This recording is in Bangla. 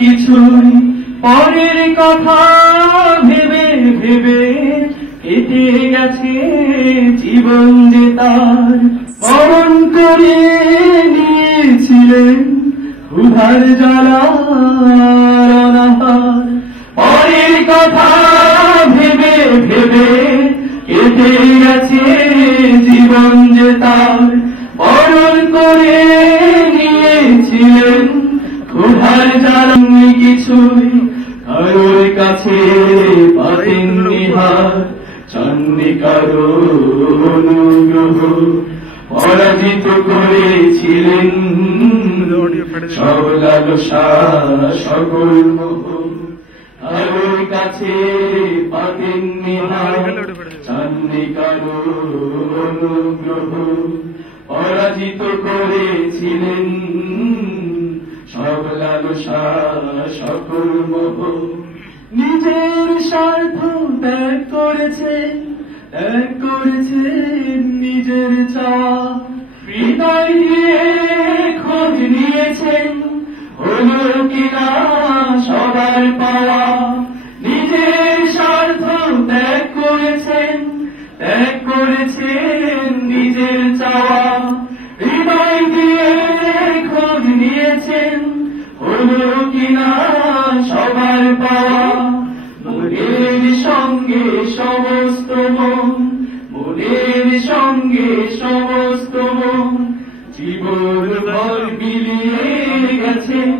কিছুই পরের কথা ভেবে ভেবে কেটে গেছে জীবন যে তার বরণ করে নিয়েছিলেন ক্ষুধার জ্বালার অনাহার। পরের কথা ভেবে ভেবে কেটে গেছে জীবন যে তার বরণ করে নিয়েছিলেন ক্ষুধার জ্বালা। কিছুই কারোর কাছে পাতেননি হার, চাননি কারো অনুগ্রহ, পরাজিত করেছিলেন সব লালসা সকল মোহ। কারোর কাছে পাতেননি হার, চাননি কারো অনুগ্রহ, পরাজিত করেছিলেন সব লালসা সকল মোহ। নিজের স্বার্থ ত্যাগ করেছেন নিজের চাওয়া, হৃদয় দিয়ে খোঁজ নিয়েছেন হলো কিনা সবার পাওয়া। নিজের স্বার্থ ত্যাগ করেছেন নিজের চাওয়া, হৃদয় দিয়ে খোঁজ নিয়েছেন হলো কিনা সবার পাওয়া। মনের সঙ্গে সমস্ত মন, মনের সঙ্গে সমস্ত মন জীবন ভর মিলিয়ে গেছেন